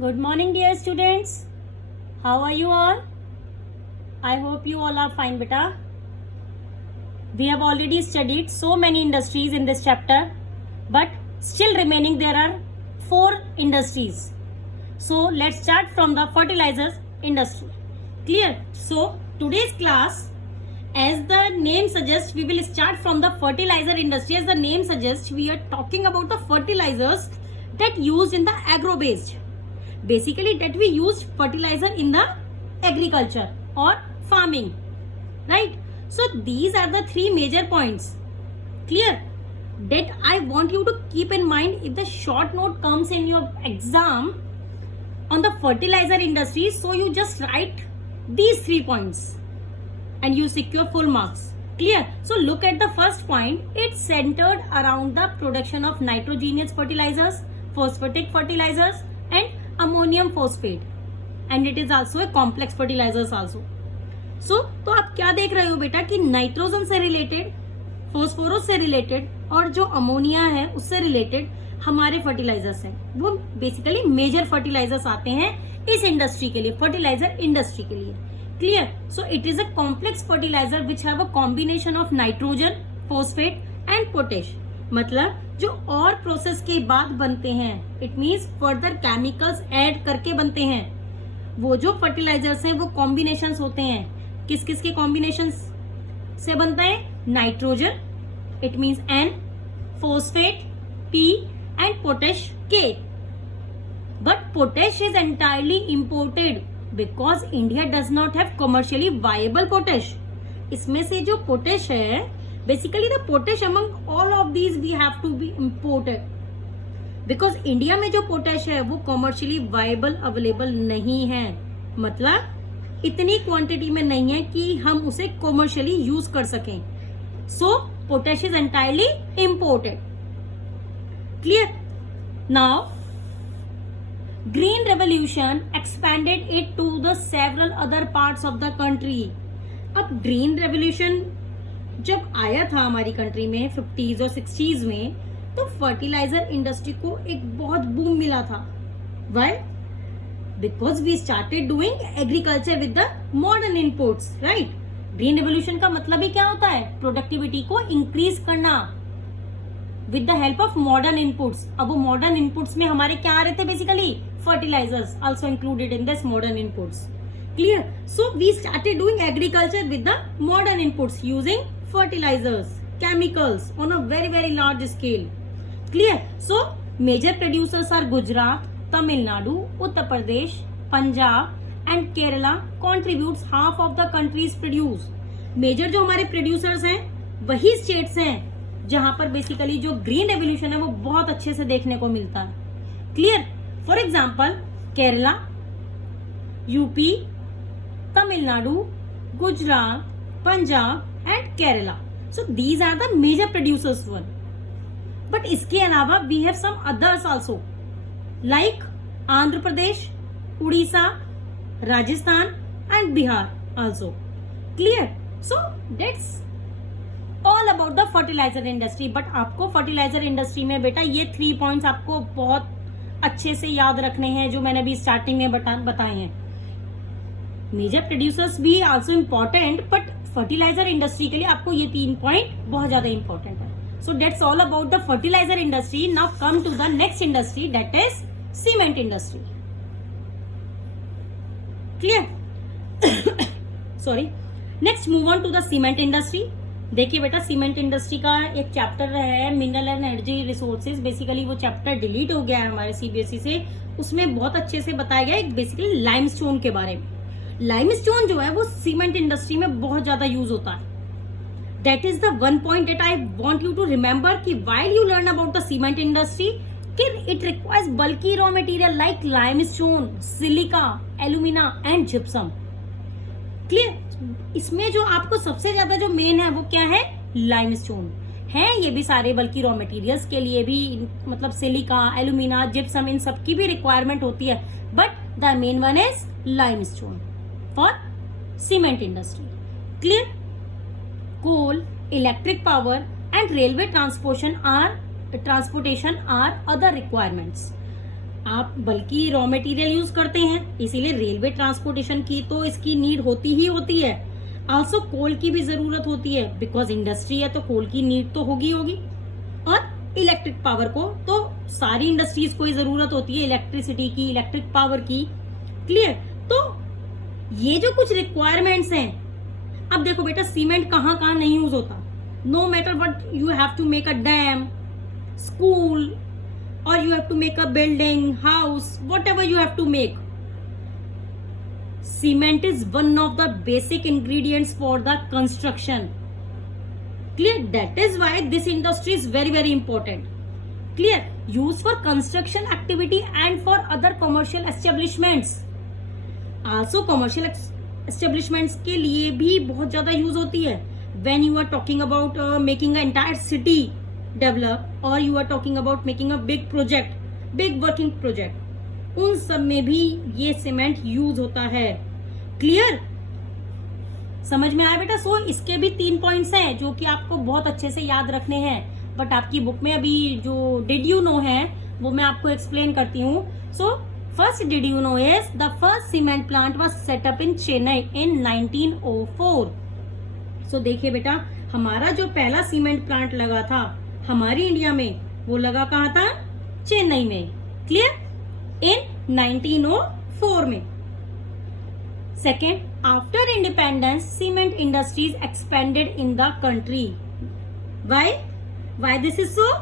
Good morning, dear students. How are you all? I hope you all are fine, beta. We have already studied so many industries in this chapter, but still remaining there are 4 industries. So let's start from the fertilizers industry. Clear? So today's class, as the name suggests, we will start from the fertilizer industry. As the name suggests, we are talking about the fertilizers that used in the agro-based. Basically that we use fertilizer in the agriculture or farming, right? So these are the 3 major points. Clear? That I want you to keep in mind if the short note comes in your exam on the fertilizer industry. So you just write these 3 points and you secure full marks. Clear? So look at the first point. It's centered around the production of nitrogenous fertilizers, phosphatic fertilizers and ammonium phosphate, and it is also a complex fertilizers also. So तो आप क्या देख रहे हो बेटा कि nitrogen से related, phosphorus से रिलेटेड और जो अमोनिया है उससे रिलेटेड हमारे फर्टिलाइजर्स हैं, वो बेसिकली मेजर फर्टिलाइजर्स आते हैं इस इंडस्ट्री के लिए, फर्टिलाइजर इंडस्ट्री के लिए. Clear? So it is a complex fertiliser which have a combination of nitrogen, phosphate and potash. मतलब जो और प्रोसेस के बाद बनते हैं, it means further chemicals add करके बनते हैं. वो जो फर्टिलाइजर्स हैं वो कॉम्बिनेशंस होते हैं. किस किस के कॉम्बिनेशंस से बनता है? Nitrogen, it means N, phosphate P and potash K. But potash is entirely imported because India does not have commercially viable potash. इसमें से जो पोटेश है, basically the potash among all of these we have to be imported because India में जो potash है वो commercially viable available नहीं है. मतलब इतनी क्वांटिटी में नहीं है कि हम उसे कमर्शियली यूज कर सकें. So potash is entirely imported. Clear? Now green revolution expanded it to the several other parts of the country. अब ग्रीन रेवोल्यूशन जब आया था हमारी कंट्री में 50s और 60s में, तो फर्टिलाइजर इंडस्ट्री को एक बहुत बूम मिला था. Why? Because we started doing agriculture with the modern inputs, right? Green revolution का मतलब ही क्या होता है? प्रोडक्टिविटी को इंक्रीज करना with the help of modern inputs. अब वो मॉडर्न इनपुट्स में हमारे क्या आ रहे थे? Basically fertilisers also included in this modern inputs. Clear? So we started doing agriculture with the modern inputs using fertilizers, chemicals on a very large scale. Clear? So major producers are Gujarat, Tamil Nadu, Uttar Pradesh, Punjab and Kerala contributes half of the country's produce. Major जो हमारे producers हैं वही states हैं जहां पर basically जो green revolution है वो बहुत अच्छे से देखने को मिलता है. Clear? For example Kerala, UP, Tamil Nadu, Gujarat, Punjab and Kerala. So these are the major producers one. But इसके अलावा we have some others also like Andhra Pradesh, Orissa, Rajasthan and Bihar also. Clear? So that's all about the fertiliser industry. But आपको फर्टिलाइजर इंडस्ट्री में बेटा ये 3 points आपको बहुत अच्छे से याद रखने हैं जो मैंने अभी स्टार्टिंग में बताए हैं. मेजर प्रोड्यूसर्स भी also important, but fertiliser industry के लिए आपको ये 3 पॉइंट बहुत ज्यादा इंपॉर्टेंट है. So that's all about the fertiliser industry. Now come to the next industry, that is cement industry. Clear? Sorry. Next move on to the cement industry. देखिए बेटा, cement industry का एक चैप्टर है mineral and energy resources. Basically वो chapter delete हो गया है हमारे सीबीएसई से. उसमें बहुत अच्छे से बताया गया है बेसिकली लाइमस्टोन के बारे में. लाइमस्टोन जो है वो सीमेंट इंडस्ट्री में बहुत ज्यादा यूज होता है. That is the one point that I want you to remember कि while you learn about the cement industry कि it requires bulky raw material like limestone, silica, alumina and gypsum. Clear? इसमें जो आपको सबसे ज्यादा जो मेन है वो क्या है? लाइमस्टोन है. ये भी सारे बल्कि रॉ मटेरियल्स के लिए भी, मतलब सिलिका, एल्यूमिना, जिप्सम, इन सबकी भी रिक्वायरमेंट होती है. But the main one is limestone for cement industry. Clear? Coal, electric power and railway transportation are other requirements. आप बल्कि रॉ मटेरियल यूज करते हैं, इसीलिए रेलवे ट्रांसपोर्टेशन की तो इसकी नीड होती ही होती है। आल्सो कोल की भी जरूरत होती है, बिकॉज इंडस्ट्री है तो कोल की नीड तो होगी। और इलेक्ट्रिक पावर को तो सारी इंडस्ट्रीज को ही जरूरत होती है, इलेक्ट्रिसिटी की, इलेक्ट्रिक पावर की। क्लियर? तो ये जो कुछ रिक्वायरमेंट्स हैं, अब देखो बेटा सीमेंट कहाँ कहाँ नहीं यूज होता। No matter what you have to make a dam, school, or you have to make a building, house, whatever you have to make. Cement is one of the basic ingredients for the construction. Clear? That is why this industry is very, very important. Clear? Used for construction activity and for other commercial establishments. Also commercial establishments के लिए भी बहुत ज्यादा use होती है। When you are talking about making an entire city develop or you are talking about making a big project, big working project, उन सब में भी ये सीमेंट यूज होता है। क्लियर? समझ में आया बेटा? सो इसके भी 3 पॉइंट्स हैं जो कि आपको बहुत अच्छे से याद रखने हैं, बट आपकी बुक में अभी जो डिड यू नो है वो मैं आपको एक्सप्लेन करती हूँ। So first did you know is the first cement plant was set up in Chennai in 1904। So देखिए बेटा, हमारा जो पहला सीमेंट प्लांट लगा था हमारी इंडिया में, वो लगा कहाँ था? चेन्नई में। क्लियर? इन 1904 में। Second, after independence cement industries expanded in the country. Why this is so?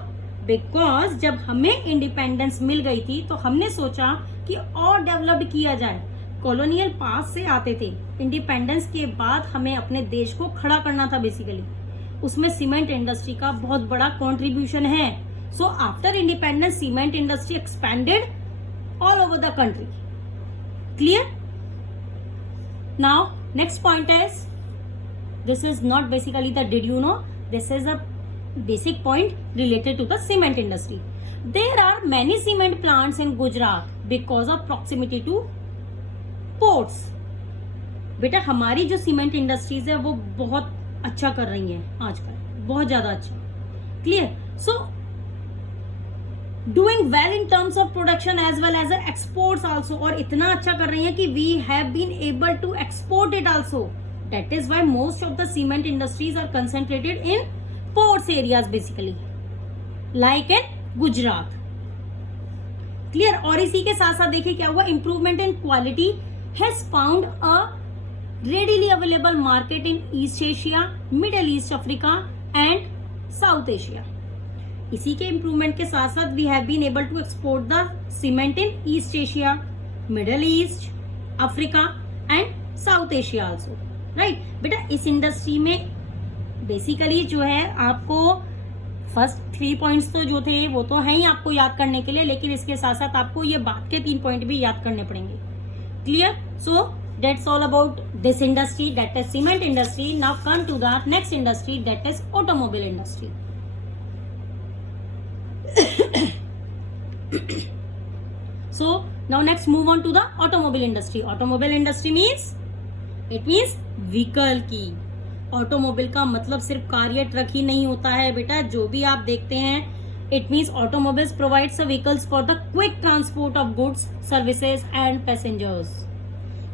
Because जब हमें इंडिपेंडेंस मिल गई थी तो हमने सोचा कि और डेवलप्ड किया जाए। कॉलोनियल पास से आते थे, इंडिपेंडेंस के बाद हमें अपने देश को खड़ा करना था बेसिकली। उसमें सीमेंट इंडस्ट्री का बहुत बड़ा कंट्रीब्यूशन है। So after independence cement industry expanded all over the country. Clear? Now next point is, this is not basically the did you know, this is a basic point related to the cement industry. There are many cement plants in Gujarat because of proximity to ports. बेटा हमारी जो cement industries है वो बहुत अच्छा कर रही हैं आजकल, बहुत ज्यादा अच्छा। Clear? So doing well in terms of production as well as exports also, और इतना अच्छा कर रही हैं कि we have been able to export it also. That is why most of the cement industries are concentrated in ports areas basically, like in Gujarat. Clear? और इसी के साथ साथ देखिए क्या हुआ, improvement in quality has found a readily available market in East Asia, Middle East Africa and South Asia. इसी के इम्प्रूवमेंट के साथ साथ we have been able to export the cement in East Asia, Middle East, Africa and South Asia also. Right बेटा, इस industry में basically जो है आपको फर्स्ट 3 पॉइंट्स तो जो थे वो तो है ही आपको याद करने के लिए, लेकिन इसके साथ साथ आपको ये बात के 3 पॉइंट भी याद करने पड़ेंगे। Clear? So that's all about this industry, that is cement industry. Now come to the next industry, that is automobile industry. So now next move on to the automobile industry. Automobile industry means vehicle की। Automobile का मतलब सिर्फ car या truck ही नहीं होता है बेटा, जो भी आप देखते हैं it means automobiles provides vehicles for the quick transport of goods, services and passengers.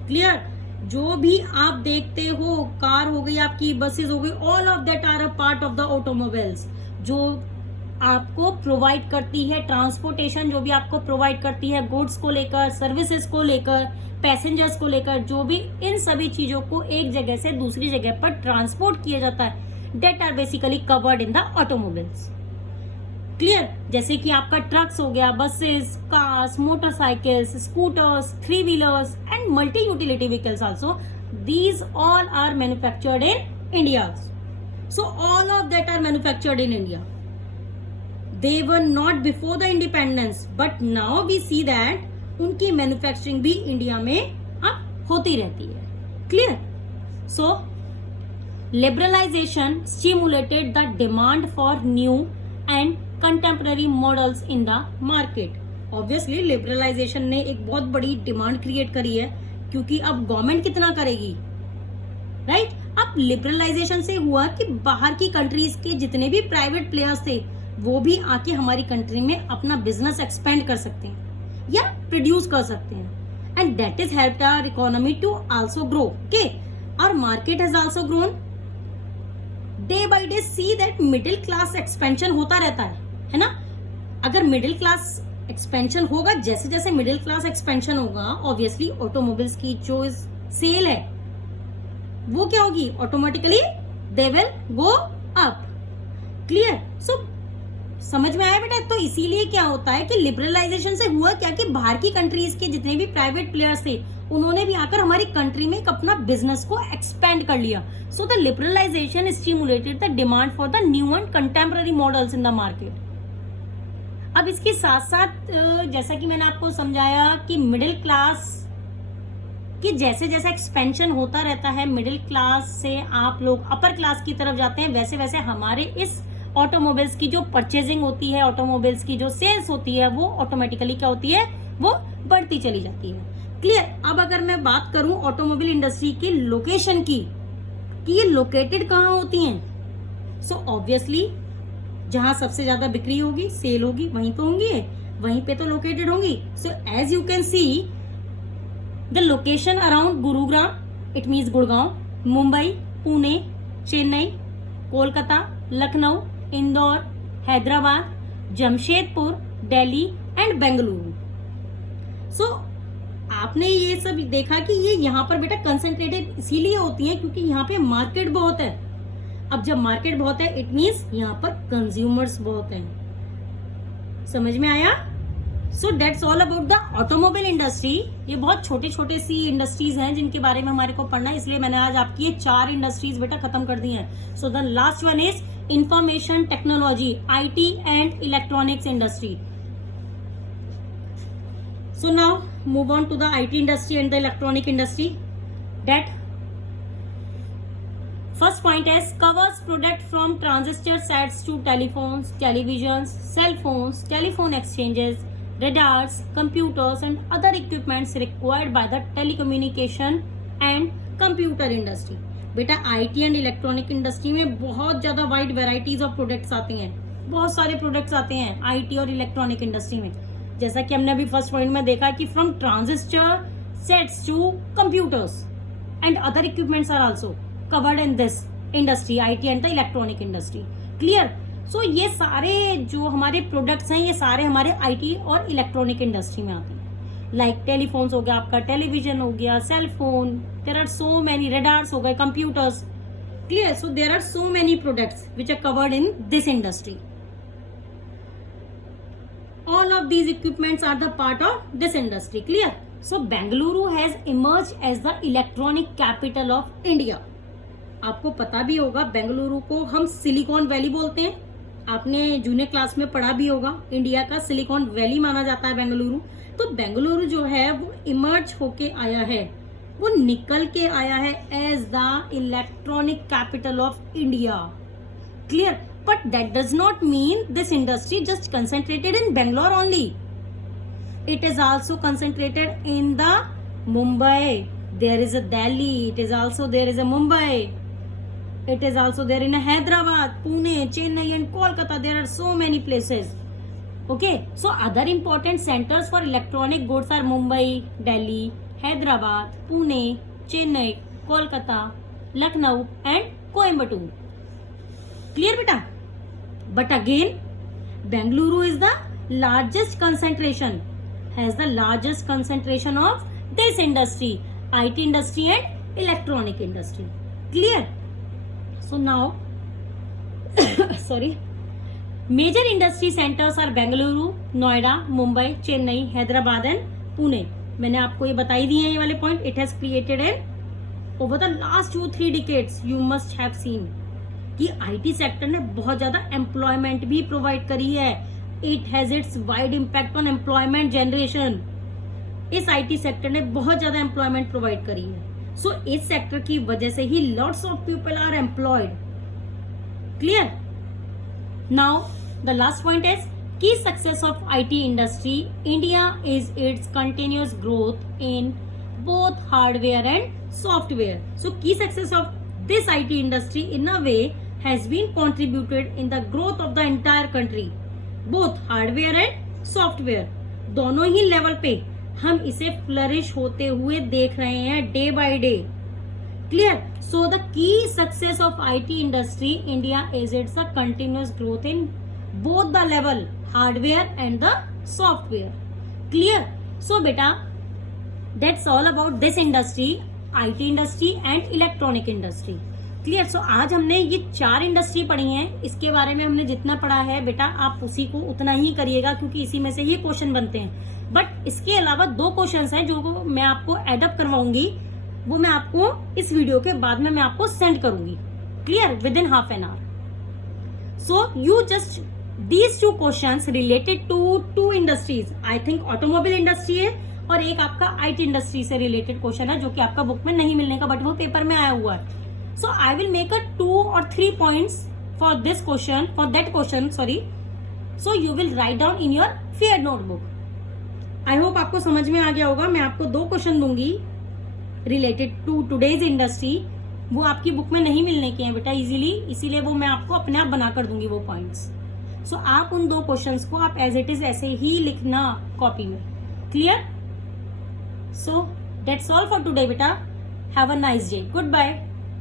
Clear? जो भी आप देखते हो, कार हो गई आपकी, बसेस हो गई, all of that are a part of the automobiles, जो आपको प्रोवाइड करती है ट्रांसपोर्टेशन, जो भी आपको प्रोवाइड करती है गुड्स को लेकर, सर्विसेज को लेकर, पैसेंजर्स को लेकर, जो भी इन सभी चीजों को एक जगह से दूसरी जगह पर ट्रांसपोर्ट किया जाता है, that are basically covered in the automobiles. Clear? जैसे कि आपका ट्रक्स हो गया, buses, cars, motorcycles, scooters, 3 wheelers and multi utility vehicles also, these all are manufactured in India. So all of that are manufactured in India. They were not before the independence, but now we see that उनकी manufacturing भी India में अब होती रहती है। Clear? So liberalization stimulated the demand for new and contemporary models in the market. Obviously liberalization ने एक बहुत बड़ी डिमांड क्रिएट करी है, क्योंकि अब गवर्नमेंट कितना करेगी, राइट? अब लिबरलाइजेशन से हुआ कि बाहर की कंट्रीज के जितने भी प्राइवेट प्लेयर्स थे वो भी आके हमारी कंट्री में अपना बिजनेस एक्सपेंड कर सकते हैं। या प्रोड्यूस कर सकते हैं, and that is help our economy to also grow. Okay, our market has also grown day by day. See that middle class expansion होता रहता है ना. अगर मिडिल क्लास एक्सपेंशन होगा, जैसे जैसे मिडिल क्लास एक्सपेंशन होगा, ऑब्वियसली ऑटोमोबाइल्स की जो सेल है वो क्या होगी, automatically they will go up. Clear. So समझ में आया बेटा. तो इसीलिए क्या होता है कि लिबरलाइजेशन से हुआ क्या कि बाहर की कंट्रीज के जितने भी प्राइवेट प्लेयर्स थे उन्होंने भी आकर हमारी कंट्री में एक अपना बिजनेस को एक्सपेंड कर लिया. So the liberalisation stimulated the demand for the new and contemporary models in the market. अब इसके साथ साथ जैसा कि मैंने आपको समझाया कि मिडिल क्लास कि जैसे जैसे एक्सपेंशन होता रहता है, मिडिल क्लास से आप लोग अपर क्लास की तरफ जाते हैं, वैसे वैसे हमारे इस ऑटोमोबाइल्स की जो परचेजिंग होती है, ऑटोमोबाइल्स की जो सेल्स होती है, वो ऑटोमेटिकली क्या होती है, वो बढ़ती चली जाती है. क्लियर. अब अगर मैं बात करूं ऑटोमोबाइल इंडस्ट्री की लोकेशन की, कि ये लोकेटेड कहाँ होती हैं, सो ऑब्वियसली जहां सबसे ज्यादा बिक्री होगी, सेल होगी, वहीं तो होंगी, वहीं पे तो लोकेटेड होंगी. So as you can see the location around Gurugram, it means Gurgaon, Mumbai, Pune, Chennai, Kolkata, Lucknow, Indore, Hyderabad, Jamshedpur, Delhi and Bengaluru. So आपने ये सब देखा कि ये यहाँ पर बेटा कंसंट्रेटेड इसीलिए होती हैं क्योंकि यहाँ पे मार्केट बहुत है. अब जब मार्केट बहुत है इट मीन्स यहाँ पर कंज्यूमर्स बहुत हैं. समझ में आया. सो that's all about the automobile industry. ये बहुत छोटे छोटे सी इंडस्ट्रीज हैं जिनके बारे में हमारे को पढ़ना है, इसलिए मैंने आज आपकी ये 4 इंडस्ट्रीज बेटा खत्म कर दी हैं. So the last one is information technology, IT and electronics industry. So now move on to the IT industry and the electronic industry. That first point is covers product from transistor sets to telephones, televisions, cell phones, telephone exchanges, radars, computers and other equipments required by the telecommunication and computer industry. बेटा IT and electronic industry में बहुत ज्यादा wide varieties of products आती हैं, बहुत सारे products आते हैं IT और इलेक्ट्रॉनिक इंडस्ट्री में. जैसा कि हमने अभी फर्स्ट पॉइंट में देखा कि from transistor sets to computers and other equipments are also covered in this industry, IT and the electronic industry. Clear? So ये सारे जो हमारे प्रोडक्ट्स हैं ये सारे हमारे IT और इलेक्ट्रॉनिक इंडस्ट्री में आते हैं. लाइक टेलीफोन्स हो गया, आपका टेलीविजन हो गया, cell phone, there are so many, radars हो गए, computers. Clear. So there are so many products which are covered in this industry. All of these equipments are the part of this industry. Clear? So Bengaluru has emerged as the electronic capital of India. आपको पता भी होगा बेंगलुरु को हम silicon valley बोलते हैं. आपने junior class में पढ़ा भी होगा, इंडिया का सिलिकॉन वैली माना जाता है बेंगलुरु. तो बेंगलुरु जो है वो इमर्ज होके आया है, वो निकल के आया है as the electronic capital of India. Clear. But that does not mean this industry just concentrated in Bangalore only. It is also concentrated in the Mumbai. There is a Delhi. It is also there is a Mumbai. It is also there in Hyderabad, Pune, Chennai and Kolkata. There are so many places. Okay. So other important centers for electronic goods are Mumbai, Delhi, Hyderabad, Pune, Chennai, Kolkata, Lucknow and Coimbatore. Clear beta? But again, Bengaluru is the largest concentration, has the largest concentration of this industry, IT industry and electronic industry. Clear? So now, sorry, major industry centers are Bengaluru, Noida, Mumbai, Chennai, Hyderabad and Pune. मैंने आपको ये बताई दिए हैं ये वाले point. It has created in over the last 2-3 decades. You must have seen कि IT sector ने बहुत ज्यादा एम्प्लॉयमेंट भी प्रोवाइड करी है. It has its wide impact on employment generation. इस IT सेक्टर ने बहुत ज्यादा एम्प्लॉयमेंट प्रोवाइड करी है. सो इस सेक्टर की वजह से ही lots of people are employed. Clear. Now the last point is key success of IT industry India is its continuous growth in both hardware and software. So key success of this IT industry in a way has been contributed in the growth of the entire country, both hardware and software. दोनों ही level पे हम इसे flourish होते हुए देख रहे हैं day by day. Clear? So the key success of IT industry India is its a continuous growth in both the level hardware and the software. Clear? So बेटा that's all about this industry, IT industry and electronic industry. Clear? So आज हमने ये 4 industry पढ़ी हैं। इसके बारे में हमने जितना पढ़ा है बेटा आप उसी को उतना ही करिएगा, क्योंकि इसी में से ये क्वेश्चन बनते हैं। बट इसके अलावा 2 क्वेश्चंस हैं जो मैं आपको एडअप करवाऊंगी, वो मैं आपको इस वीडियो के बाद में मैं आपको सेंड करूंगी। Clear? With in half an hour. So you just these 2 questions related to 2 industries, I think automobile industry है और एक आपका आईटी इंडस्ट्री से रिलेटेड क्वेश्चन है जो कि आपका बुक में नहीं मिलने का, बट वो पेपर में आया हुआ है। So I will make a 2 or 3 points for this question, for that question, sorry. So you will write down in your fair notebook. I hope आपको समझ में आ गया होगा। मैं आपको 2 क्वेश्चन दूंगी related to today's industry, वो आपकी बुक में नहीं मिलने के हैं बेटा इजीली, इसीलिए वो मैं आपको अपने आप बना कर दूंगी वो पॉइंट्स। सो आप उन 2 क्वेश्चंस को आप एज इट इज ऐसे ही लिखना कॉपी में। Clear? So that's all for today बेटा। Have a nice day. Good bye.